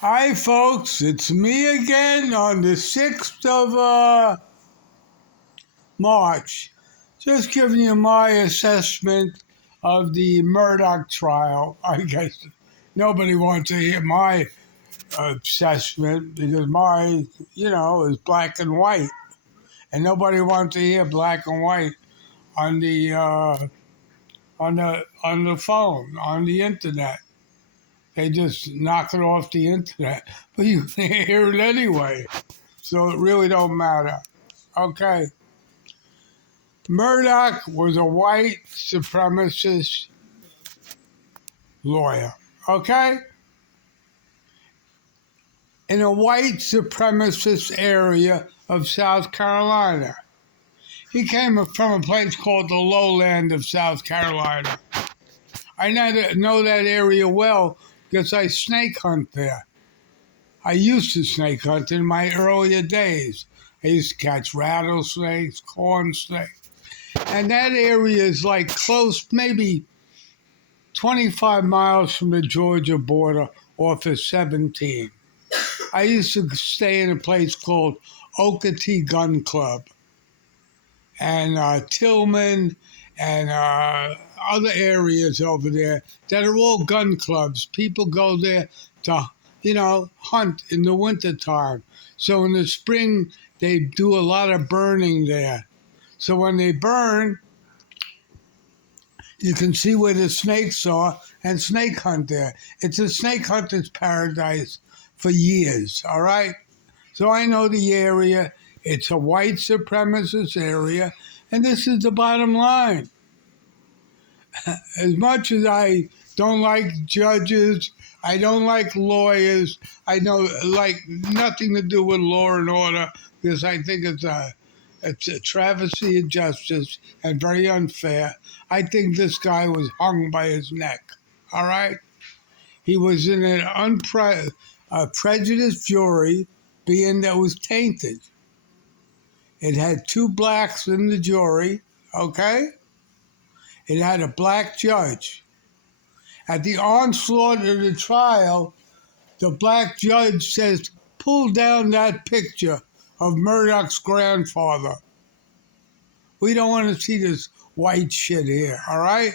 Hi, folks. It's me again on the 6th of March. Just giving you my assessment of the Murdoch trial. I guess nobody wants to hear my assessment because is black and white. And nobody wants to hear black and white on the phone, on the internet. They just knock it off the internet, but you can hear it anyway. So it really don't matter. Okay. Murdoch was a white supremacist lawyer. Okay? In a white supremacist area of South Carolina. He came from a place called the lowland of South Carolina. I know that area well because I snake hunt there. I used to snake hunt in my earlier days. I used to catch rattlesnakes, corn snakes. And that area is like close, maybe 25 miles from the Georgia border off of 17. I used to stay in a place called Okatee Gun Club and Tillman and other areas over there that are all gun clubs. People go there to, hunt in the wintertime. So in the spring, they do a lot of burning there. So when they burn, you can see where the snakes are and snake hunt there. It's a snake hunter's paradise for years, all right? So I know the area. It's a white supremacist area, and this is the bottom line. As much as I don't like judges, I don't like lawyers, I know like nothing to do with law and order because I think it's a travesty of justice and very unfair. I think this guy was hung by his neck. All right? He was in an prejudiced jury, being that was tainted. It had two blacks in the jury, okay? It had a black judge. At the onslaught of the trial, the black judge says, pull down that picture of Murdoch's grandfather. We don't want to see this white shit here, all right?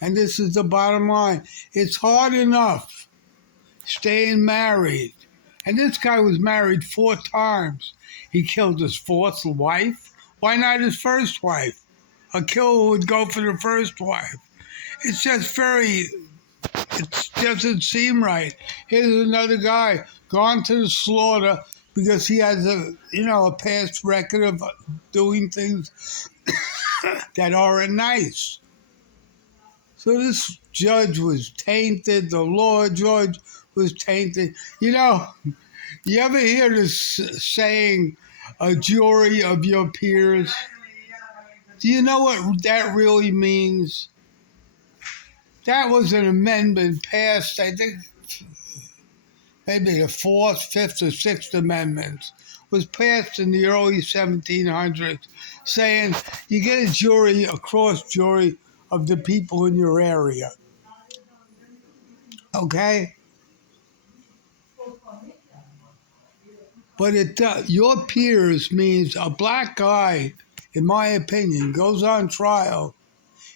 And this is the bottom line. It's hard enough staying married. And this guy was married 4 times. He killed his 4th wife. Why not his first wife? A killer would go for the first wife. It's just it doesn't seem right. Here's another guy gone to the slaughter because he has a past record of doing things that aren't nice. So this judge was tainted. The law judge was tainted. You ever hear this saying, a jury of your peers? Do you know what that really means? That was an amendment passed, I think, maybe the 4th, 5th, or 6th Amendments, was passed in the early 1700s, saying you get a cross jury of the people in your area. Okay? But your peers means a black guy, in my opinion, goes on trial.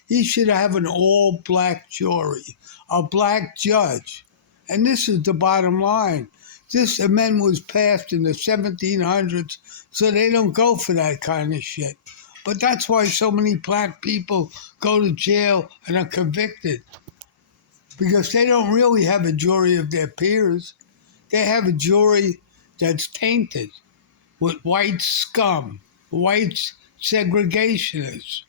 He should have an all-black jury, a black judge. And this is the bottom line. This amendment was passed in the 1700s, so they don't go for that kind of shit. But that's why so many black people go to jail and are convicted. Because they don't really have a jury of their peers. They have a jury that's tainted with white scum, white segregationists.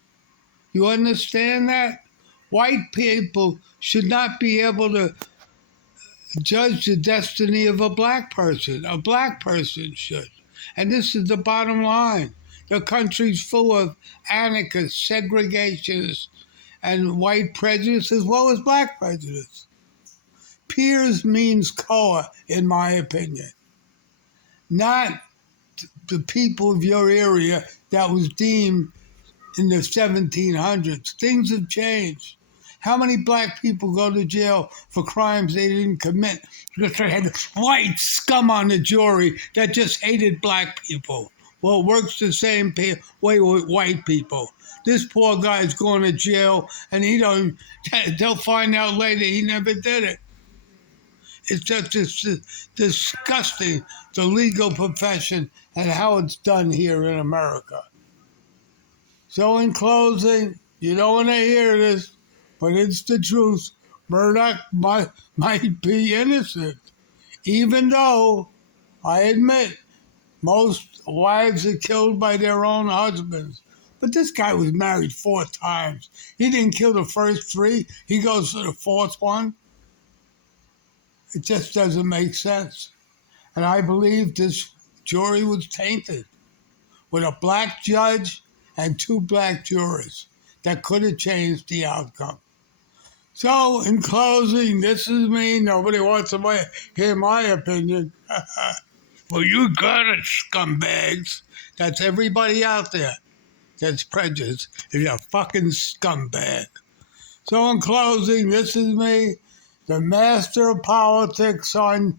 You understand that? White people should not be able to judge the destiny of a black person. A black person should. And this is the bottom line. The country's full of anarchists, segregationists, and white prejudice as well as black prejudice. Peers means COA, in my opinion. Not the people of your area that was deemed in the 1700s. Things have changed. How many black people go to jail for crimes they didn't commit because they had white scum on the jury that just hated black people? Well, it works the same way with white people. This poor guy's going to jail, and they'll find out later he never did it. It's just disgusting, the legal profession and how it's done here in America. So in closing, you don't want to hear this, but it's the truth. Murdoch might be innocent, even though I admit most wives are killed by their own husbands. But this guy was married 4 times. He didn't kill the first 3. He goes to the 4th one. It just doesn't make sense. And I believe this jury was tainted with a black judge and 2 black jurors that could have changed the outcome. So, in closing, this is me. Nobody wants to hear my opinion. Well, you got it, scumbags. That's everybody out there that's prejudiced. If you're a fucking scumbag. So, in closing, this is me, the master of politics on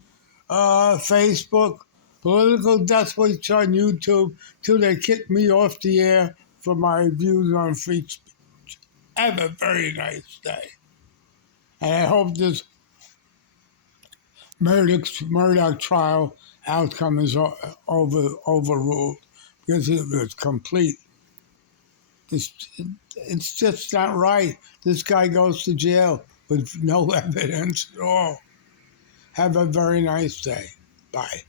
Facebook, political despots on YouTube, till they kick me off the air for my views on free speech. Have a very nice day. And I hope this Murdoch trial outcome is overruled, because it was complete. It's just not right. This guy goes to jail with no evidence at all. Have a very nice day. Bye.